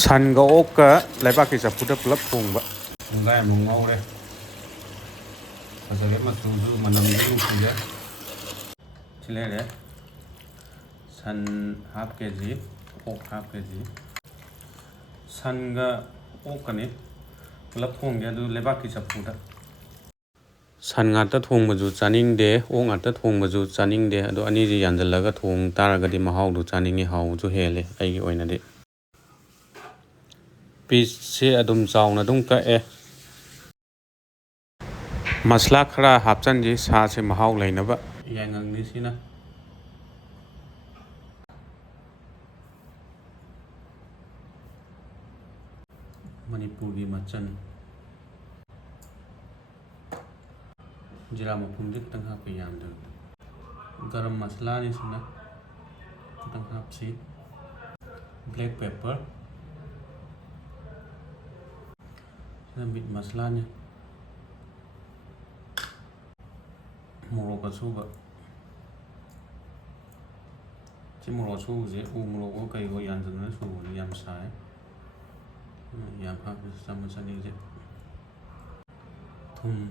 ꯁꯟꯒ ꯑꯣꯛꯀ ꯂꯩꯕꯥꯛꯀꯤ ꯆꯐꯨꯗ ꯄꯨꯂꯞ ꯊꯣꯡꯕ ꯄꯨꯡꯈꯥꯏ ꯑꯃꯨꯛ ꯉꯧꯔꯦ ꯐꯖꯔꯦ ꯃꯆꯨꯁꯨ ꯃꯅꯝꯁꯨ ꯅꯨꯡꯁꯤꯔꯦ ꯁꯤꯂꯩꯔꯦ ꯁꯟ ꯍꯥꯞ ꯀꯦꯖꯤ ꯑꯣꯛ ꯍꯥꯞ ꯀꯦꯖꯤ ꯁꯟꯒ ꯑꯣꯛꯀꯅꯤ ꯄꯨꯂꯞ ꯊꯣꯡꯒꯦ ꯑꯗꯨ ꯂꯩꯕꯥꯛꯀꯤ ꯆꯐꯨꯗ ꯁꯟ ꯉꯥꯛꯇ ꯊꯣꯡꯕꯁꯨ ꯆꯥꯅꯤꯡꯗꯦ ꯑꯣꯛ ꯉꯥꯛꯇ ꯊꯣꯡꯕꯁꯨ ꯆꯥꯅꯤꯡꯗꯦ ꯑꯗꯣ ꯑꯅꯤꯁꯤ ꯌꯥꯟꯁꯤꯜꯂꯒ ꯊꯣꯡ ꯇꯥꯔꯒꯗꯤ ꯃꯍꯥꯎꯗꯨ ꯆꯥꯅꯤꯡꯉꯤ ꯍꯥꯎꯕꯁꯨ ꯍꯦꯜꯂꯦ ꯑꯩꯒꯤ ꯑꯣꯏꯅꯗꯤ ꯄꯤꯁꯁꯦ ꯑꯗꯨꯝ ꯆꯥꯎꯅ ꯑꯗꯨꯝ ꯀꯛꯑꯦ ꯃꯁꯂꯥ ꯈꯔ ꯍꯥꯞꯆꯟꯁꯤ ꯁꯥꯁꯦ ꯃꯍꯥꯎ ꯂꯩꯅꯕ ꯌꯥꯏꯉꯪꯅꯤ ꯁꯤꯅ ꯃꯅꯤꯄꯨꯔꯒꯤ ꯃꯆꯜ ꯖꯤꯔꯥ ꯃꯄꯨꯝꯁꯦ ꯈꯤꯇꯪ ꯍꯥꯞꯄ ꯌꯥꯝꯗꯕ ꯒꯔꯝ ꯃꯁꯂꯥꯅꯤꯁꯤꯅ ꯈꯤꯇꯪ ꯍꯥꯞꯁꯤ ꯕ꯭ꯂꯦꯛ ꯄꯦꯄꯔ ꯁꯤꯅ ꯃꯤꯠ ꯃꯁꯂꯥꯅꯤ ꯃꯣꯔꯣꯛ ꯑꯁꯨꯕ ꯁꯤ ꯃꯣꯔꯣꯛ ꯑꯁꯨꯕꯁꯦ ꯎ ꯃꯣꯔꯣꯛꯀꯣ ꯀꯩꯒꯣ ꯌꯥꯟꯁꯤꯟꯅ ꯁꯨꯕꯗꯤ ꯌꯥꯝ ꯁꯥꯏ ꯌꯥꯝ ꯍꯥꯞꯄꯁꯤ ꯆꯥꯃꯁ ꯑꯅꯤꯁꯦ ꯊꯨꯝ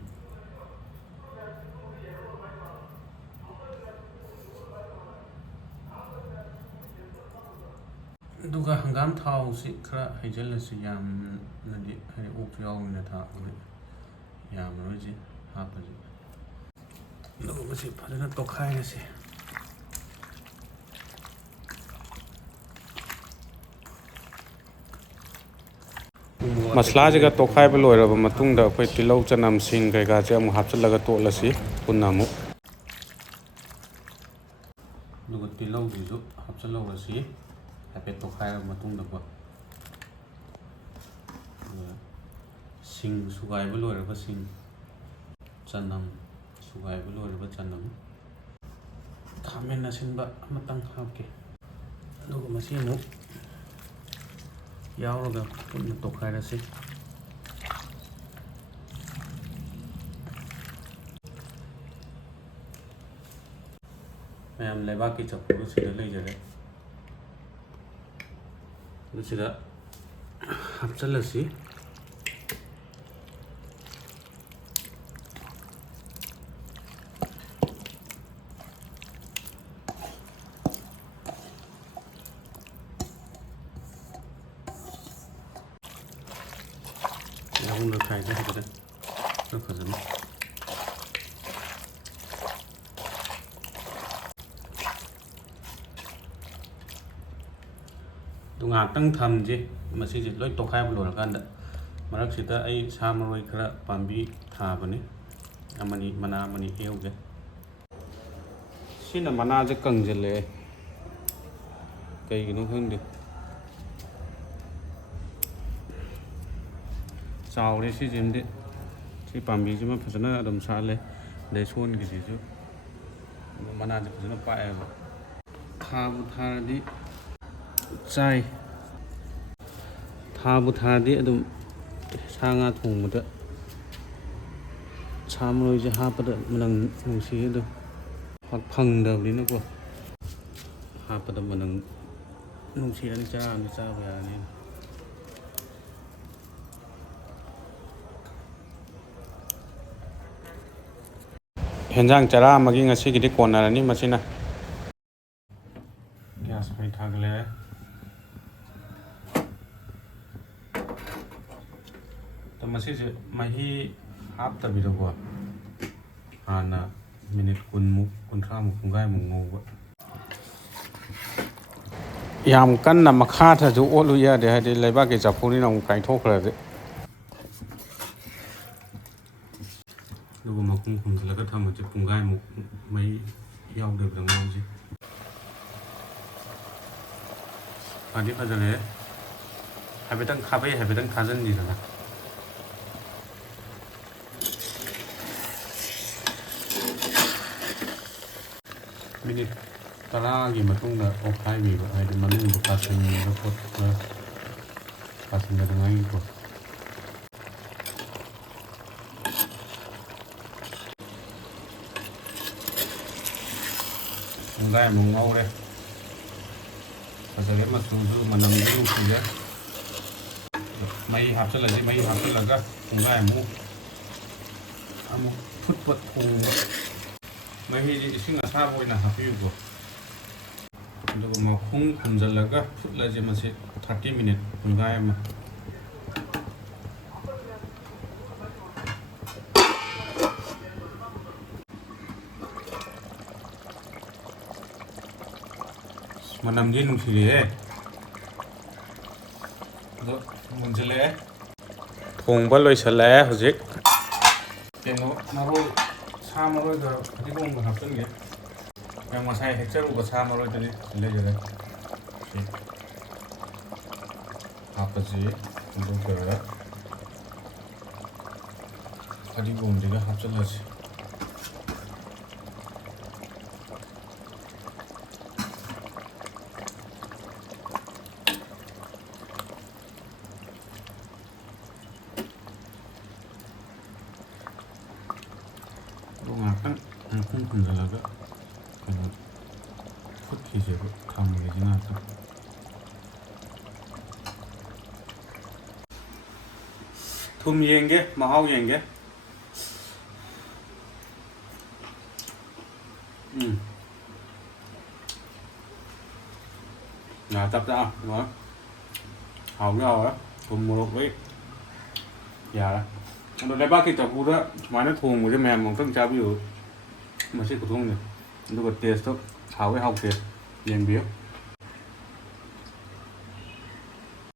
ꯑꯗꯨꯒ ꯍꯪꯒꯥꯝ ꯊꯥꯎꯁꯤ ꯈꯔ ꯍꯩꯖꯤꯜꯂꯁꯤ ꯌꯥꯝꯅꯗꯤ ꯍꯥꯏꯗꯤ ꯑꯣꯛꯁꯨ ꯌꯥꯎꯕꯅꯤꯅ ꯊꯥꯎꯗꯤ ꯌꯥꯝꯃꯔꯣꯏꯁꯤ ꯍꯥꯞꯄꯁꯤ ꯑꯗꯨꯒ ꯃꯁꯤ ꯐꯖꯅ ꯇꯣꯠꯈꯥꯏꯔꯁꯤ ꯃꯁꯂꯥꯁꯤꯒ ꯇꯣꯠꯈꯥꯏꯕ ꯂꯣꯏꯔꯕ ꯃꯇꯨꯡꯗ ꯑꯩꯈꯣꯏ ꯇꯤꯜꯍꯧ ꯆꯅꯝ ꯁꯤꯡ ꯀꯩꯀꯥꯁꯦ ꯑꯃꯨꯛ ꯍꯥꯞꯆꯤꯜꯂꯒ ꯇꯣꯠꯂꯁꯤ ꯄꯨꯟꯅ ꯑꯃꯨꯛ ꯑꯗꯨꯒ ꯇꯤꯜꯍꯧꯁꯤꯁꯨ ꯍꯥꯞꯆꯤꯜꯍꯧꯔꯁꯤ ꯍꯥꯏꯐꯦꯠ ꯇꯣꯠꯈꯥꯏꯔꯕ ꯃꯇꯨꯡꯗꯀꯣ ꯁꯤꯡ ꯁꯨꯒꯥꯏꯕ ꯂꯣꯏꯔꯕ ꯁꯤꯡ ꯆꯅꯝ ꯁꯨꯒꯥꯏꯕ ꯂꯣꯏꯔꯕ ꯆꯅꯝ ꯈꯥꯃꯦꯟ ꯑꯁꯤꯟꯕ ꯑꯃꯇꯪ ꯍꯥꯞꯀꯦ ꯑꯗꯨꯒ ꯃꯁꯤ ꯑꯃꯨꯛ ꯌꯥꯎꯔꯒ ꯄꯨꯟꯅ ꯇꯣꯠꯈꯥꯏꯔꯁꯤ ꯃꯌꯥꯝ ꯂꯩꯕꯥꯛꯀꯤ ꯆꯐꯨꯗꯨ ꯁꯤꯗ ꯂꯩꯖꯔꯦ ꯃꯁꯤꯗ ꯍꯥꯞꯆꯤꯜꯂꯁꯤ ꯌꯥꯎꯅ ꯈꯥꯏꯖ ꯈꯔ ꯐꯖꯅ ꯑꯗꯨ ꯉꯥꯏꯍꯥꯛꯇꯪ ꯊꯝꯁꯤ ꯃꯁꯤꯁꯦ ꯂꯣꯏ ꯇꯣꯠꯈꯥꯏꯕ ꯂꯣꯏꯔꯀꯥꯟꯗ ꯃꯔꯛꯁꯤꯗ ꯑꯩ ꯁꯥ ꯃꯔꯣꯏ ꯈꯔ ꯄꯥꯝꯕꯤ ꯊꯥꯕꯅꯤ ꯃꯅꯥ ꯑꯃꯅꯤ ꯍꯦꯛꯎꯒꯦ ꯁꯤꯅ ꯃꯅꯥꯁꯦ ꯀꯪꯁꯤꯜꯂꯛꯑꯦ ꯀꯩꯒꯤꯅꯣ ꯈꯪꯗꯦ ꯆꯥꯎꯔꯦ ꯁꯤꯁꯤꯃꯗꯤ ꯁꯤ ꯄꯥꯝꯕꯤꯁꯤꯃ ꯐꯖꯅ ꯑꯗꯨꯝ ꯁꯥꯠꯂꯦ ꯑꯗꯩ ꯁꯣꯟꯒꯤꯁꯤꯁꯨ ꯃꯅꯥꯁꯦ ꯐꯖꯅ ꯄꯥꯛꯑꯦꯕ ꯊꯥꯕꯨ ꯊꯥꯔꯗꯤ ꯆꯥꯏ ꯊꯥꯕꯨ ꯊꯥꯔꯗꯤ ꯑꯗꯨꯝ ꯁꯥ ꯉꯥ ꯊꯣꯡꯕꯗ ꯁꯥ ꯃꯔꯣꯏꯁꯦ ꯍꯥꯞꯄꯗ ꯃꯅꯝ ꯅꯨꯡꯁꯤ ꯑꯗꯨꯝ ꯐꯪꯗꯕꯅꯤꯅꯀꯣ ꯍꯥꯞꯄꯗ ꯃꯅꯝ ꯅꯨꯡꯁꯤꯔꯅꯤ ꯆꯥꯕ ꯌꯥꯔꯅꯤ ꯍꯦꯟꯖꯥꯡ ꯆꯔꯥ ꯑꯃꯒꯤ ꯉꯁꯤꯒꯤꯗꯤ ꯀꯣꯟꯅꯔꯅꯤ ꯃꯁꯤꯅ ꯒ꯭ꯌꯥꯁ ꯃꯩ ꯊꯥꯒꯠꯂꯦ ꯃꯁꯤꯁꯦ ꯃꯍꯤ ꯍꯥꯞꯇꯕꯤꯗꯀꯣ ꯍꯥꯟꯅ ꯃꯤꯅꯤꯠ 10ꯃꯨꯛ 30ꯃꯨꯛ ꯄꯨꯡꯈꯥꯏꯃꯨꯛ ꯉꯧꯕ ꯌꯥꯝ ꯀꯟꯅ ꯃꯈꯥꯗꯁꯨ ꯑꯣꯠꯂꯨ ꯌꯥꯗꯦ ꯍꯥꯏꯗꯤ ꯂꯩꯕꯥꯛꯀꯤ ꯆꯐꯨꯅꯤꯅ ꯑꯃꯨꯛ ꯀꯥꯏꯊꯣꯛꯈ꯭ꯔꯗꯤ ꯑꯗꯨꯒ ꯃꯈꯨꯝ ꯈꯨꯝꯖꯤꯜꯂꯒ ꯊꯝꯃꯁꯤ ꯄꯨꯡꯈꯥꯏꯃꯨꯛ ꯃꯩ ꯌꯥꯎꯗꯕꯤꯗ ꯉꯧꯁꯤ ꯐꯗꯤ ꯐꯖꯔꯦ ꯍꯥꯏꯐꯦꯠꯇꯪ ꯈꯥꯕꯩ ꯍꯥꯏꯐꯦꯠꯇꯪ ꯊꯥꯖꯤꯟꯁꯤꯗꯅ ꯃꯤꯅꯤꯠ 10ꯒꯤ ꯃꯇꯨꯡꯗ ꯑꯣꯠꯈꯥꯏꯕꯤꯕ ꯍꯥꯏꯗꯤ ꯃꯅꯨꯡꯗ ꯀꯥꯁꯤꯟꯕ ꯈꯣꯠꯄ ꯀꯥꯁꯤꯟꯒꯗꯉꯥꯏꯒꯤꯀꯣ ꯄꯨꯡꯈꯥꯏꯃꯨꯛ ꯉꯧꯔꯦ ꯐꯖꯔꯦ ꯃꯆꯨꯁꯨ ꯃꯅꯝꯁꯨ ꯅꯨꯡꯁꯤꯔꯦ ꯃꯩ ꯍꯥꯞꯆꯤꯜꯂꯁꯤ ꯃꯩ ꯍꯥꯞꯆꯤꯜꯂꯒ ꯄꯨꯡꯈꯥꯏ ꯑꯃꯨꯛ ꯐꯨꯠꯄ ꯊꯣꯡꯕ ꯃꯍꯤꯁꯤ ꯏꯁꯤꯡ ꯑꯁꯥꯕ ꯑꯣꯏꯅ ꯍꯥꯞꯄꯤꯌꯨꯀꯣ ꯑꯗꯨꯒ ꯃꯈꯨꯝ ꯈꯨꯝꯖꯤꯜꯂꯒ ꯐꯨꯠꯂꯁꯤ ꯃꯁꯤ 30 ꯃꯤꯅꯤꯠ ꯄꯨꯡꯈꯥꯏ ꯑꯃ ꯃꯅꯝꯗꯤ ꯅꯨꯡꯁꯤꯔꯤꯍꯦ ꯑꯗꯣ ꯃꯨꯟꯖꯤꯜꯂꯛꯑꯦ ꯊꯣꯡꯕ ꯂꯣꯏꯁꯤꯜꯂꯛꯑꯦ ꯍꯧꯖꯤꯛ ꯀꯩꯅꯣ ꯃꯔꯣꯏ ꯁꯥ ꯃꯔꯣꯏꯒ ꯐꯗꯤꯒꯣꯝꯒ ꯍꯥꯞꯆꯤꯟꯒꯦ ꯌꯥꯝ ꯉꯁꯥꯏ ꯍꯦꯛꯆꯔꯨꯕ ꯁꯥ ꯃꯔꯣꯏꯗꯨꯅꯤ ꯂꯩꯖꯔꯦ ꯁꯤ ꯍꯥꯞꯄꯁꯤ ꯑꯗꯨꯒ ꯐꯗꯤꯒꯣꯝꯁꯤꯒ ꯍꯥꯞꯆꯤꯜꯂꯁꯤ ngakkan ngakkan kendalaga kena food kisi bu kamu gaji ngakkan thum yenge mahau yenge ngà tập ra đó hào cái hào á thum một với dạ đó đây bác cái chả phụ đó mà nó thùng của cái mèm một thân cha ví dụ mà sẽ của thùng này nó bật tiền tốt hào cái hào tiền tiền biếng